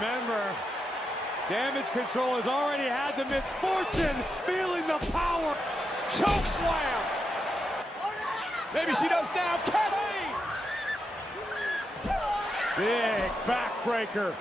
Remember, Damage Control has already had the misfortune, feeling the power. Choke slam. Maybe she does now. Big backbreaker.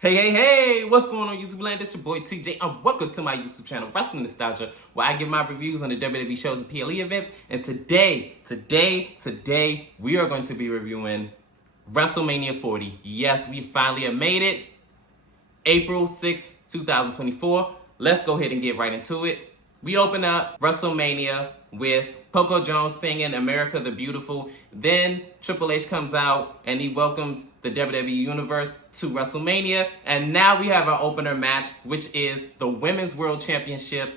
Hey, what's going on YouTube land? It's your boy TJ and welcome to my YouTube channel, Wrestling Nostalgia, where I give my reviews on the WWE shows and PLE events. And today, we are going to be reviewing WrestleMania 40. Yes, we finally have made it. April 6, 2024. Let's go ahead and get right into it. We open up WrestleMania with Coco Jones singing America the Beautiful. Then Triple H comes out and he welcomes the WWE Universe to WrestleMania. And now we have our opener match, which is the Women's World Championship.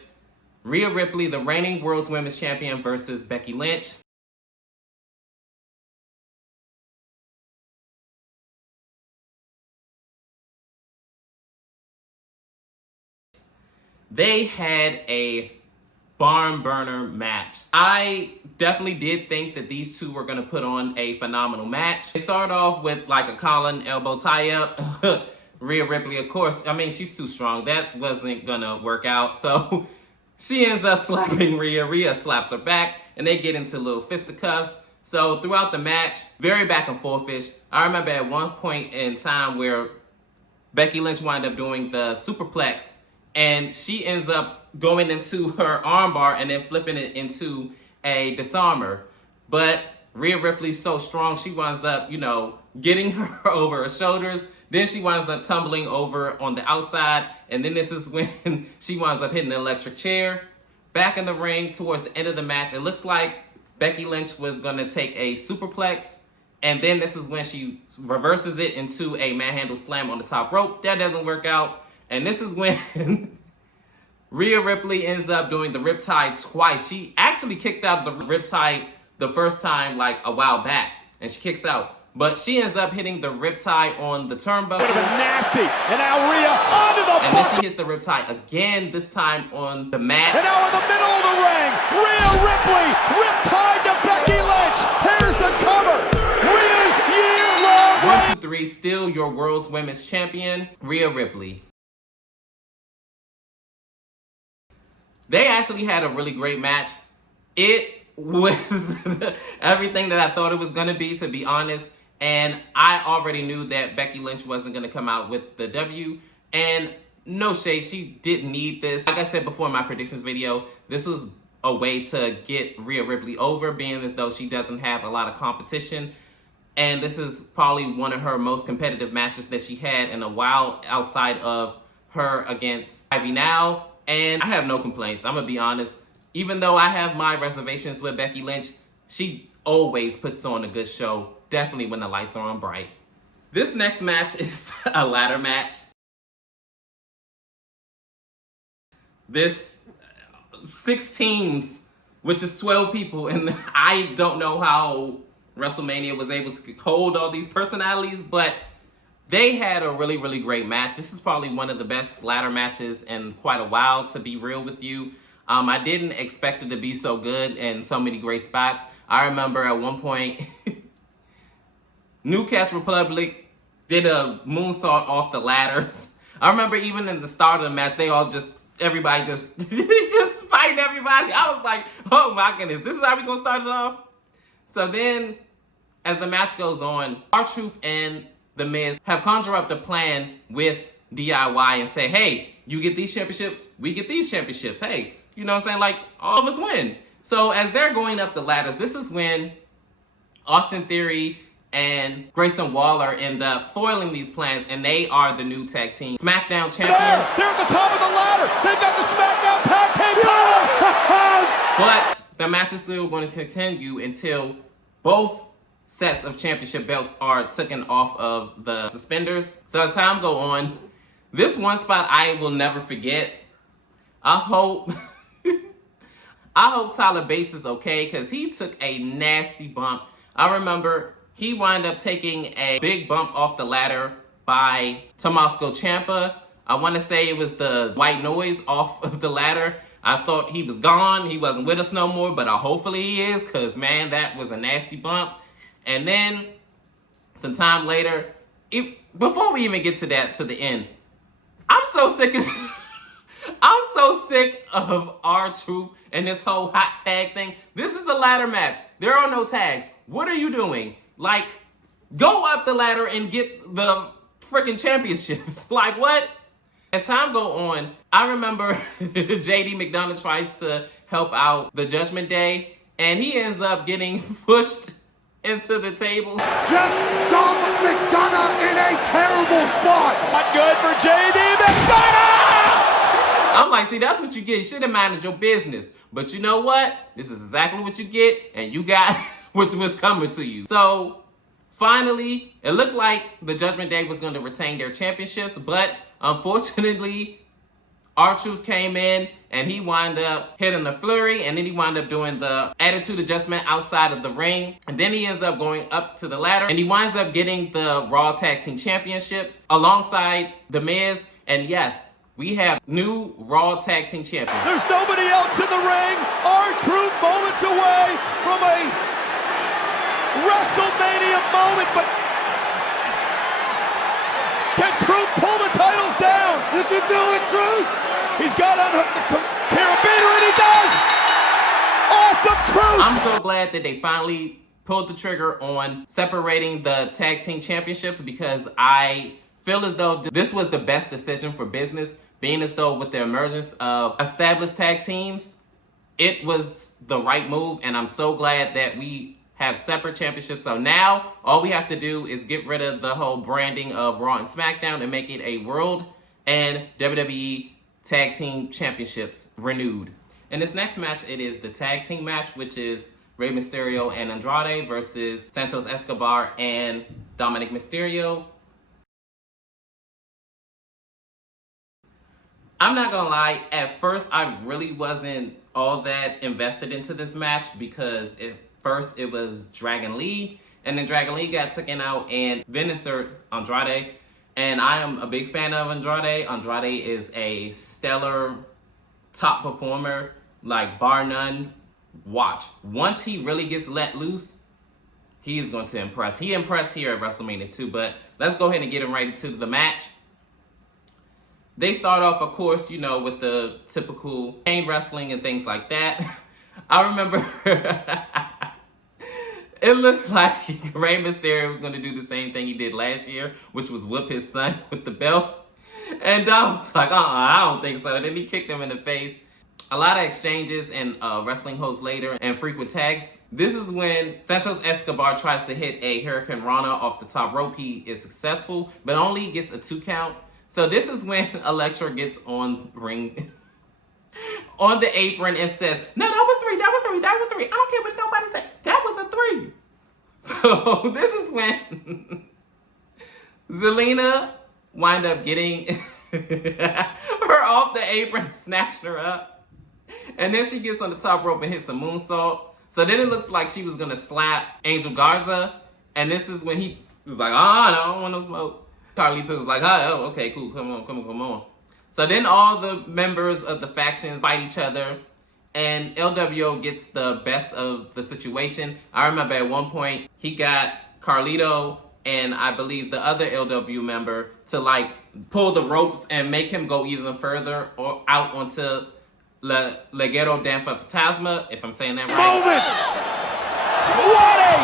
Rhea Ripley, the reigning World's Women's Champion, versus Becky Lynch. They had a barn burner match. I definitely did think that these two were gonna put on a phenomenal match. They start off with like a collar elbow tie-up. Rhea Ripley, of course, I mean, she's too strong. That wasn't gonna work out. So she ends up slapping Rhea. Rhea slaps her back and they get into little fisticuffs. So throughout the match, very back and forth-ish. I remember at one point in time where Becky Lynch wound up doing the superplex and she ends up going into her armbar and then flipping it into a disarmer. But Rhea Ripley's so strong, she winds up, getting her over her shoulders. Then she winds up tumbling over on the outside. And then this is when she winds up hitting the electric chair. Back in the ring towards the end of the match, it looks like Becky Lynch was going to take a superplex. And then this is when she reverses it into a manhandle slam on the top rope. That doesn't work out. And this is when Rhea Ripley ends up doing the riptide twice. She actually kicked out of the riptide the first time like a while back. And she kicks out. But she ends up hitting the riptide on the turnbuckle. Would have been nasty. And now Rhea onto the And then she hits the riptide again, this time on the mat. And now in the middle of the ring, Rhea Ripley, riptide to Becky Lynch. Here's the cover. Rhea's year-long reign. 1, 2, 3, still your world's women's champion, Rhea Ripley. They actually had a really great match. It was everything that I thought it was going to be honest. And I already knew that Becky Lynch wasn't going to come out with the W. And no shade, she didn't need this. Like I said before in my predictions video, this was a way to get Rhea Ripley over, being as though she doesn't have a lot of competition. And this is probably one of her most competitive matches that she had in a while outside of her against Ivy Now. And I have no complaints, I'm gonna be honest. Even though I have my reservations with Becky Lynch, she always puts on a good show, definitely when the lights are on bright. This next match is a ladder match. This 6 teams, which is 12 people, and I don't know how WrestleMania was able to hold all these personalities, but they had a really, really great match. This is probably one of the best ladder matches in quite a while, to be real with you. I didn't expect it to be so good and so many great spots. I remember at one point, New Catch Republic did a moonsault off the ladders. I remember even in the start of the match, everybody just fighting everybody. I was like, oh my goodness, this is how we gonna start it off? So then, as the match goes on, R-Truth and The Miz have conjured up the plan with DIY and say, hey, you get these championships, we get these championships. Hey, you know what I'm saying? Like, all of us win. So as they're going up the ladders, this is when Austin Theory and Grayson Waller end up foiling these plans, and they are the new tag team SmackDown champions. They're at the top of the ladder. They've got the SmackDown tag team titles. But the match is still going to continue until both sets of championship belts are taken off of the suspenders. So as time go on, this one spot I will never forget. I hope I hope Tyler Bates is okay because he took a nasty bump. I remember he wound up taking a big bump off the ladder by Tommaso Ciampa. I want to say it was the white noise off of the ladder. I thought he was gone. He wasn't with us no more, but hopefully he is because, man, that was a nasty bump. And then some time later, before we even get to the end, I'm so sick of R-Truth and this whole hot tag thing. This is a ladder match. There are no tags. What are you doing? Like, go up the ladder and get the freaking championships. Like, what? As time go on, I remember JD McDonough tries to help out the Judgment Day, and he ends up getting pushed into the table. Just dumb McDonough in a terrible spot. Not good for JD McDonough! I'm like, see, that's what you get. You should have minded your business. But you know what? This is exactly what you get, and you got what was coming to you. So, finally, it looked like the Judgment Day was going to retain their championships, but unfortunately, R-Truth came in, and he wound up hitting the flurry, and then he wound up doing the attitude adjustment outside of the ring, and then he ends up going up to the ladder, and he winds up getting the Raw Tag Team Championships alongside The Miz, and yes, we have new Raw Tag Team Champions. There's nobody else in the ring. R-Truth moments away from a WrestleMania moment, but can Truth pull the titles down? You can do it, Truth! He's got unhooked the carabiner, and he does! Awesome, Truth! I'm so glad that they finally pulled the trigger on separating the tag team championships because I feel as though this was the best decision for business, being as though with the emergence of established tag teams, it was the right move, and I'm so glad that we have separate championships. So now, all we have to do is get rid of the whole branding of Raw and SmackDown and make it a World and WWE Tag Team Championships renewed. In this next match, it is the tag team match, which is Rey Mysterio and Andrade versus Santos Escobar and Dominic Mysterio. I'm not gonna lie, at first I really wasn't all that invested into this match because at first it was Dragon Lee, and then Dragon Lee got taken out and then insert Andrade. And I am a big fan of Andrade. Andrade is a stellar top performer, like bar none. Watch. Once he really gets let loose, he is going to impress. He impressed here at WrestleMania 2, but let's go ahead and get him right into the match. They start off, of course, you know, with the typical chain wrestling and things like that. I remember it looked like Rey Mysterio was going to do the same thing he did last year, which was whoop his son with the belt. And Dom was like, I don't think so. And then he kicked him in the face. A lot of exchanges and wrestling hosts later and frequent tags. This is when Santos Escobar tries to hit a Hurricane Rana off the top rope. He is successful, but only gets a 2 count. So this is when Elektra gets on ring, on the apron and says, no, that was 3, that was 3, that was 3. I don't care what nobody said. That was a 3. So this is when Zelina wind up getting her off the apron, snatched her up. And then she gets on the top rope and hits a moonsault. So then it looks like she was going to slap Angel Garza. And this is when he was like, no, I don't want no smoke. Carlito was like, oh, okay, cool, come on. So then all the members of the factions fight each other, and LWO gets the best of the situation. I remember at one point, he got Carlito and I believe the other LW member to like pull the ropes and make him go even further or out onto Legado del Fantasma, if I'm saying that right. What a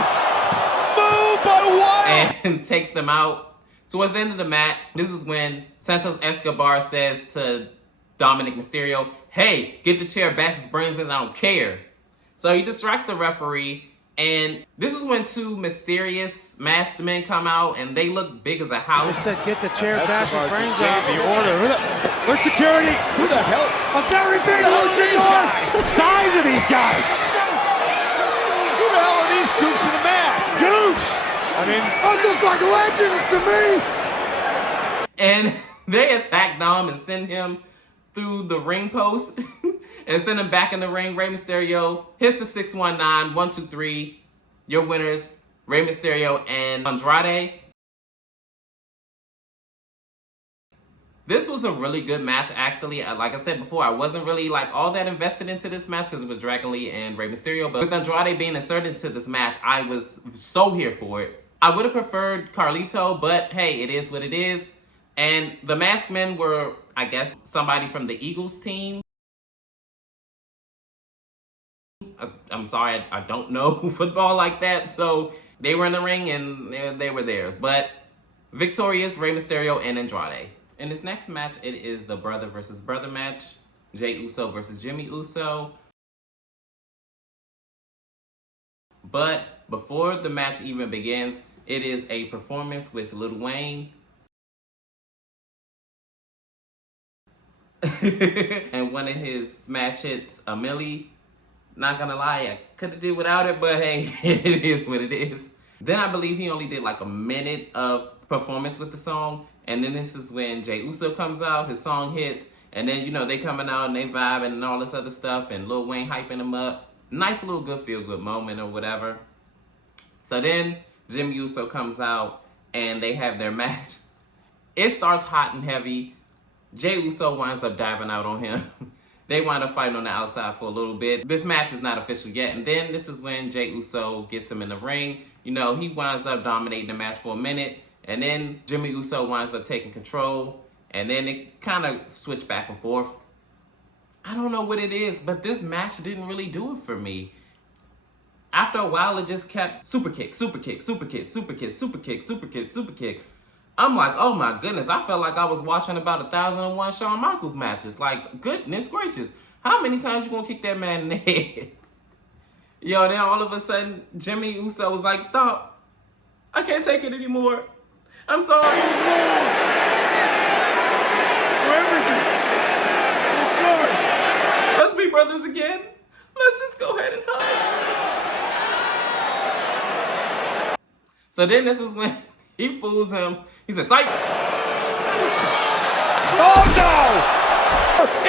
move by Wyatt! And takes them out. Towards the end of the match, this is when Santos Escobar says to Dominic Mysterio, hey, get the chair, bash his brains in, I don't care. So he distracts the referee, and this is when 2 mysterious masked men come out, and they look big as a house. Just said get the chair, bash his brains out. The order. Where's security? Who the hell? A very big Who are these guys? The size of these guys. Who the hell are these goofs in the mask? Goose. I mean, those look like legends to me. And they attack Dom and send him through the ring post. and send him back in the ring. Rey Mysterio hits the 619, 1, 2, 3. Your winners, Rey Mysterio and Andrade. This was a really good match, actually. Like I said before, I wasn't really like all that invested into this match because it was Dragon Lee and Rey Mysterio. But with Andrade being inserted into this match, I was so here for it. I would have preferred Carlito, but hey, it is what it is. And the masked men were, I guess, somebody from the Eagles team. I'm sorry, I don't know football like that. So they were in the ring and they were there. But victorious, Rey Mysterio and Andrade. In this next match, it is the brother versus brother match. Jey Uso versus Jimmy Uso. But before the match even begins, it is a performance with Lil Wayne. And one of his smash hits, A Milli. Not gonna lie, I could have did without it, but hey, it is what it is. Then I believe he only did like a minute of performance with the song. And then this is when Jey Uso comes out, his song hits, and then, you know, they coming out and they vibing and all this other stuff, and Lil Wayne hyping him up. Nice little good feel-good moment or whatever. So then Jimmy Uso comes out and they have their match. It starts hot and heavy. Jey Uso winds up diving out on him. They wind up fighting on the outside for a little bit. This match is not official yet. And then this is when Jey Uso gets him in the ring. You know, he winds up dominating the match for a minute. And then Jimmy Uso winds up taking control. And then it kind of switched back and forth. I don't know what it is, but this match didn't really do it for me. After a while, it just kept super kick, super kick, super kick, super kick, super kick, super kick, super kick. I'm like, oh my goodness, I felt like I was watching about 1001 Shawn Michaels matches. Like, goodness gracious, how many times you gonna kick that man in the head? Yo, then all of a sudden, Jimmy Uso was like, stop. I can't take it anymore. I'm sorry. For everything. I'm sorry. Let's be brothers again. Let's just go ahead and hug. So then this is when he fools him. He said, psych. Oh no!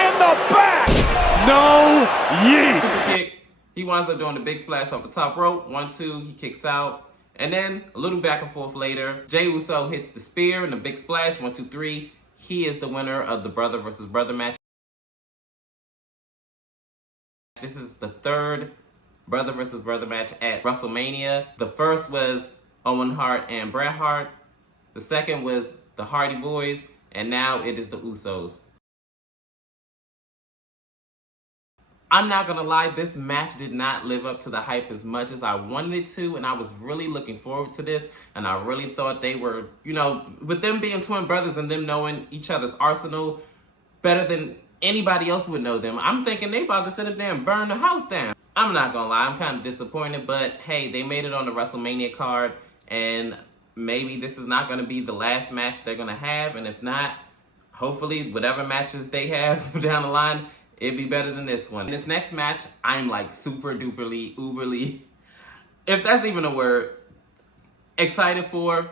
In the back! No yeet. Super kick. He winds up doing the big splash off the top rope. 1, 2, he kicks out. And then a little back and forth later, Jey Uso hits the spear and the big splash. 1, 2, 3. He is the winner of the brother versus brother match. This is the third brother versus brother match at WrestleMania. The first was Owen Hart and Bret Hart. The second was the Hardy Boys. And now it is the Usos. I'm not gonna lie, this match did not live up to the hype as much as I wanted it to, and I was really looking forward to this, and I really thought they were, you know, with them being twin brothers and them knowing each other's arsenal better than anybody else would know them, I'm thinking they about to sit up there and burn the house down. I'm not gonna lie, I'm kind of disappointed, but hey, they made it on the WrestleMania card, and maybe this is not gonna be the last match they're gonna have, and if not, hopefully whatever matches they have down the line, it'd be better than this one. In this next match, I'm like super duperly, uberly, if that's even a word, excited for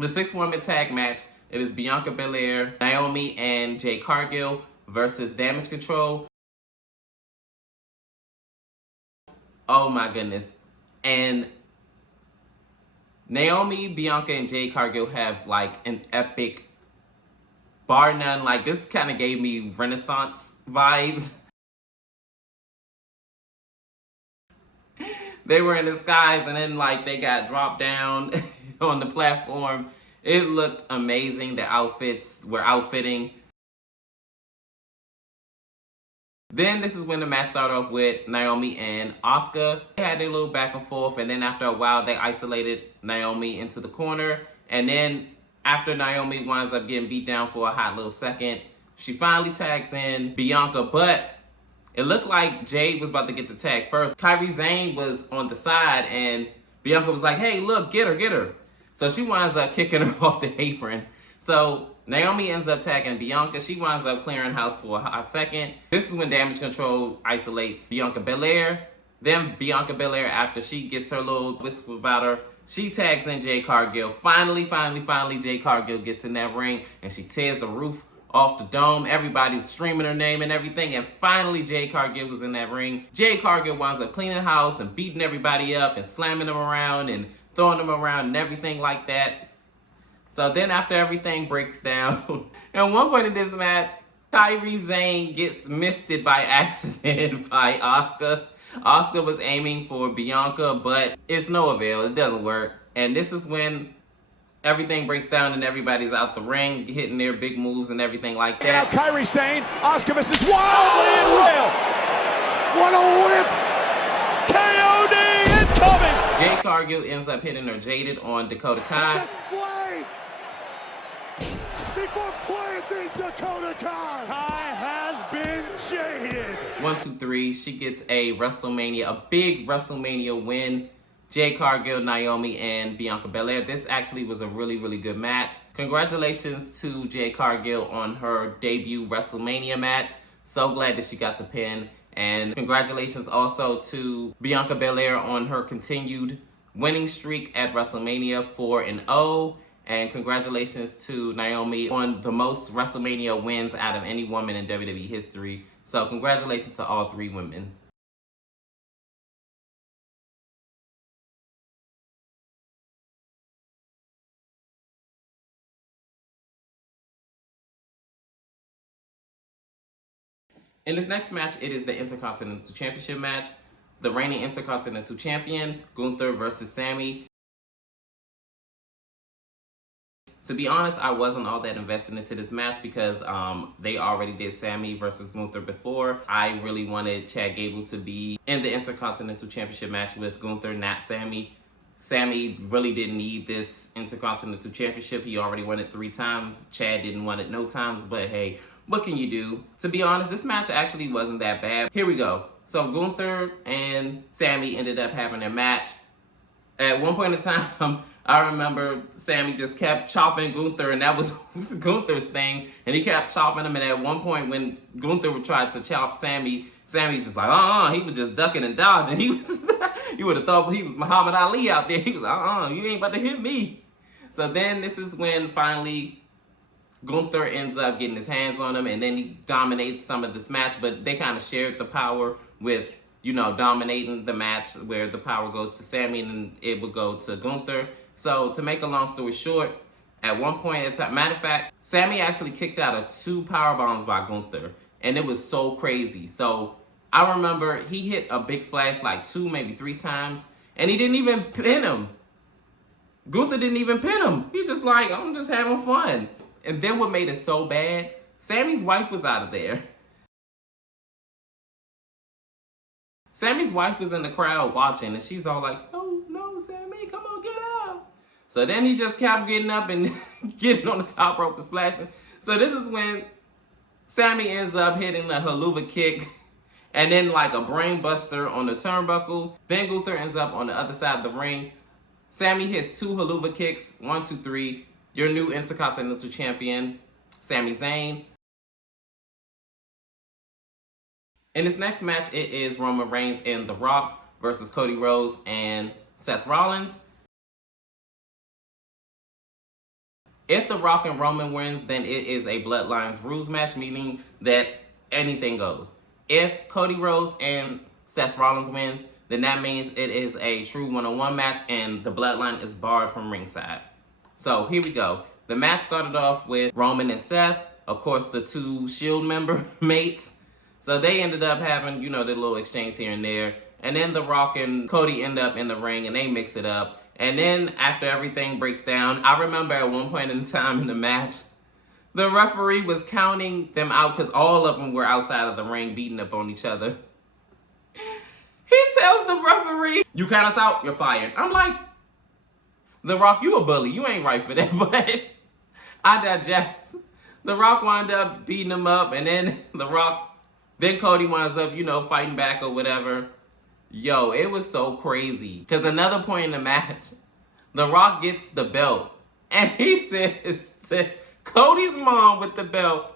the 6-woman tag match. It is Bianca Belair, Naomi, and Jade Cargill versus Damage Control. Oh my goodness. And Naomi, Bianca, and Jade Cargill have like an epic, bar none, like this kind of gave me Renaissance vibes. They were in the skies and then like they got dropped down on the platform. It looked amazing. The outfits were outfitting. Then this is when the match started off with Naomi and Asuka. They had their little back and forth, and then after a while they isolated Naomi into the corner, and then after Naomi winds up getting beat down for a hot little second, she finally tags in Bianca, but it looked like Jade was about to get the tag first. Kairi Sane was on the side, and Bianca was like, hey, look, get her, get her. So she winds up kicking her off the apron. So Naomi ends up tagging Bianca. She winds up clearing house for a hot second. This is when Damage Control isolates Bianca Belair. Then Bianca Belair, after she gets her little whisper about her, she tags in Jade Cargill. Finally, Jade Cargill gets in that ring, and she tears the roof off the dome. Everybody's streaming her name and everything. And finally, Jade Cargill was in that ring. Jade Cargill winds up cleaning the house and beating everybody up and slamming them around and throwing them around and everything like that. So then after everything breaks down, at one point in this match, Kairi Sane gets misted by accident by Asuka. Asuka was aiming for Bianca, but it's no avail. It doesn't work. And this is when everything breaks down and everybody's out the ring, hitting their big moves and everything like that. Get out Kairi Sane. Asuka misses wildly in rail. What a whip. KOD incoming. Jade Cargill ends up hitting her Jaded on Dakota Kai. Display before planting Dakota Kai. Kai has been jaded. 1, 2, 3. She gets a WrestleMania, a big WrestleMania win. Jade Cargill, Naomi, and Bianca Belair. This actually was a really, really good match. Congratulations to Jade Cargill on her debut WrestleMania match. So glad that she got the pin. And congratulations also to Bianca Belair on her continued winning streak at WrestleMania 4-0. And congratulations to Naomi on the most WrestleMania wins out of any woman in WWE history. So congratulations to all three women. In this next match, it is the Intercontinental Championship match. The reigning Intercontinental Champion, Gunther versus Sami. To be honest, I wasn't all that invested into this match because they already did Sami versus Gunther before. I really wanted Chad Gable to be in the Intercontinental Championship match with Gunther, not Sami. Sami really didn't need this Intercontinental Championship. He already won it 3 times. Chad didn't want it no times, but hey, what can you do? To be honest, this match actually wasn't that bad. Here we go. So Gunther and Sami ended up having a match. At one point in time, I remember Sami just kept chopping Gunther, and that was Gunther's thing. And he kept chopping him, and at one point when Gunther tried to chop Sami, Sami just like, he was just ducking and dodging. He was, you would have thought he was Muhammad Ali out there. He was like, you ain't about to hit me. So then this is when finally Gunther ends up getting his hands on him, and then he dominates some of this match, but they kind of shared the power with, dominating the match where the power goes to Sami and it would go to Gunther. So to make a long story short, at one point in time, matter of fact, Sami actually kicked out of 2 powerbombs by Gunther, and it was so crazy. So I remember he hit a big splash like 2, maybe 3 times, and he didn't even pin him. Gunther didn't even pin him. He just like, I'm just having fun. And then what made it so bad, Sami's wife was out of there. Sami's wife was in the crowd watching, and she's all like, oh no, Sami, come on, get up. So then he just kept getting up and getting on the top rope and splashing. So this is when Sami ends up hitting the haluva kick and then like a brain buster on the turnbuckle. Then Gunther ends up on the other side of the ring. Sami hits 2 haluva kicks, 1, 2, 3. Your new Intercontinental Champion, Sami Zayn. In this next match, it is Roman Reigns and The Rock versus Cody Rhodes and Seth Rollins. If The Rock and Roman wins, then it is a Bloodlines rules match, meaning that anything goes. If Cody Rhodes and Seth Rollins wins, then that means it is a true one-on-one match and the Bloodline is barred from ringside. So here we go. The match started off with Roman and Seth, of course the 2 Shield member mates. So they ended up having, their little exchange here and there. And then The Rock and Cody end up in the ring and they mix it up. And then after everything breaks down, I remember at one point in time in the match, the referee was counting them out because all of them were outside of the ring beating up on each other. He tells the referee, you count us out, you're fired. I'm like, The Rock, you a bully. You ain't right for that, but I digest. The Rock wound up beating him up, and then then Cody winds up, fighting back or whatever. Yo, it was so crazy. Because another point in the match, The Rock gets the belt, and he says to Cody's mom with the belt,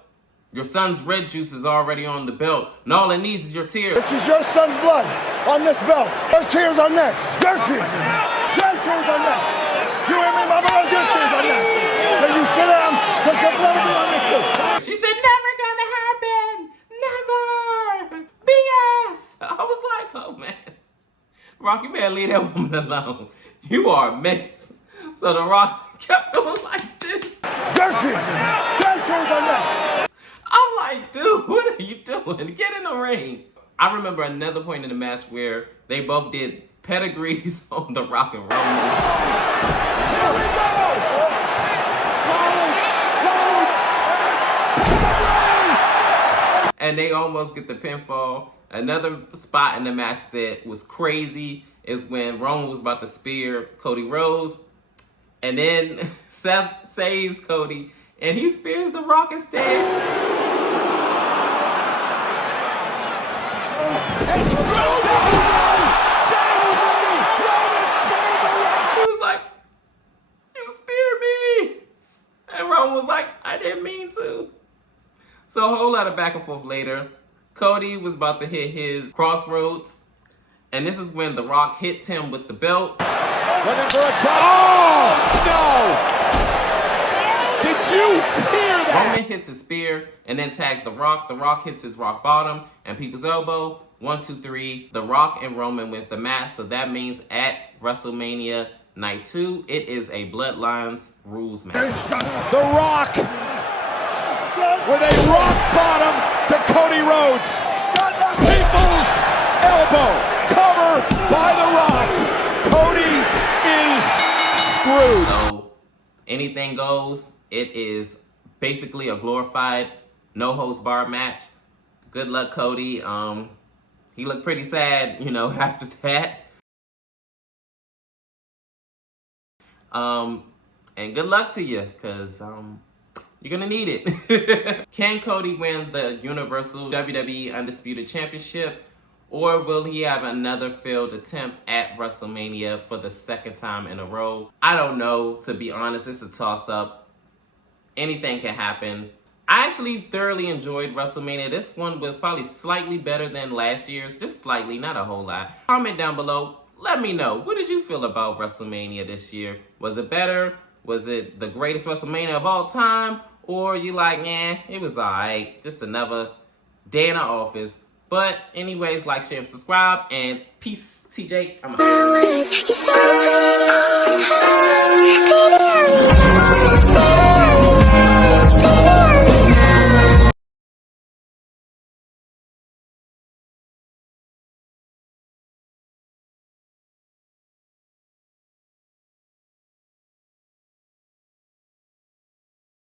your son's red juice is already on the belt, and all it needs is your tears. This is your son's blood on this belt. Your tears are next. Your tears. Your tears are next. You hear me, Mama? Your tears are next. Then you sit down, put your blood on this too. She said, never gonna happen. Never. BS. I was like, oh man. Rock, you better leave that woman alone. You are a menace. So The Rock kept going like this. Dirty! Dirty's on next! I'm like, dude, what are you doing? Get in the ring. I remember another point in the match where they both did pedigrees on The Rock and Roman. Here we go! And they almost get the pinfall. Another spot in the match that was crazy is when Roman was about to spear Cody Rhodes. And then Seth saves Cody and he spears The Rock instead. And Seth Rollins saves Cody! Roman speared The Rock! He was like, you speared me! And Roman was like, I didn't mean to. So a whole lot of back and forth later. Cody was about to hit his crossroads. And this is when The Rock hits him with the belt. Looking for a try. Oh, no! Did you hear that? Roman hits his spear and then tags The Rock. The Rock hits his rock bottom and people's elbow. 1, 2, 3. The Rock and Roman wins the match. So that means at WrestleMania Night 2, it is a Bloodlines rules match. The Rock with a rock bottom to Cody Rhodes. People's elbow cover by The Rock. Cody is screwed. So anything goes. It is basically a glorified no holds barred match. Good luck, Cody. He looked pretty sad, you know, after that. And good luck to you, because you're gonna need it. Can Cody win the Universal WWE Undisputed Championship, or will he have another failed attempt at WrestleMania for the second time in a row? I don't know, to be honest. It's a toss-up. Anything can happen. I actually thoroughly enjoyed WrestleMania. This one was probably slightly better than last year's, just slightly, not a whole lot. Comment down below. Let me know. What did you feel about WrestleMania this year? Was it better? Was it the greatest WrestleMania of all time? Or you like, nah, it was alright. Just another day in the office. But anyways, like, share, and subscribe. And peace. TJ, I'm out.